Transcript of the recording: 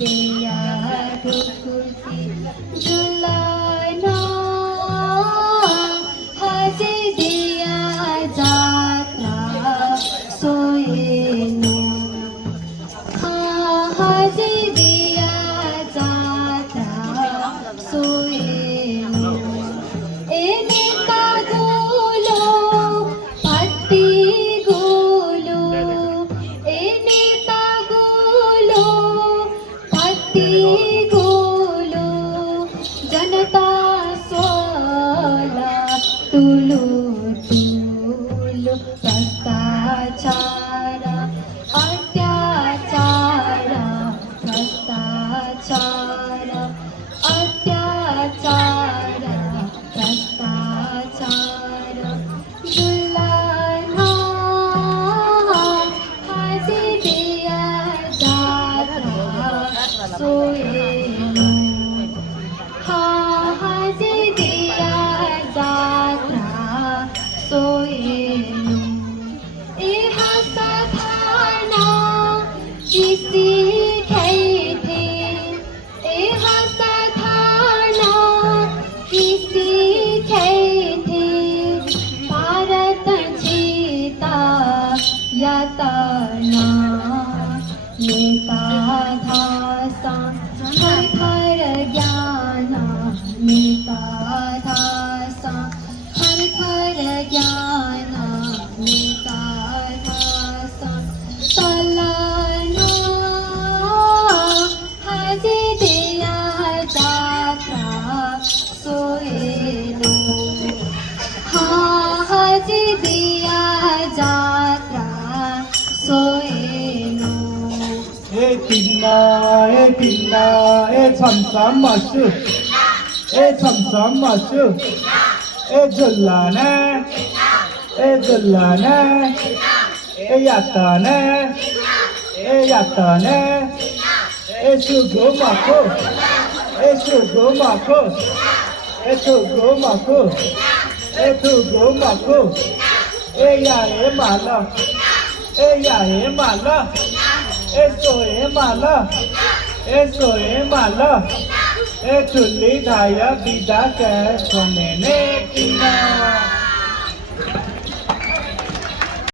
देया ढुकुटी झुलाना हाजे दिया जात्रा सोयेनो हाजे दिया जात्रा सोयेनो एने का गोलो पट्टी गोलो एने का गोलो पट्टी गोलो जनता सोला तुलू तुलू भ्रष्टाचार अत्याचार भ्रष्टाचार अत्याचार भ्रष्टाचार दुल्हना हाजी दिया जात्रा सोयेनो हाजी दिया जात्रा सोयेनो ए हसथाना किसी थे ए हसथाना किसी थे भारत जीता यातना नेता धासा हर हर ज्ञान नेता धासा हर हर ज्ञान नेता धासा तलना हाजी दिया जात्रा सोयेनो हाजी दिया जात्रा सोयेनो ए पिन्ना ए छमछम मशू ए छमछम मशू ए झुल्लाने ए याताने ए शुगो माको ए शुगो माको ए शुगो माको ए शुगो माको ए याए माला ए याए माला ए सोए माला ए चुल्ली धाया बिदा के सोने ने किना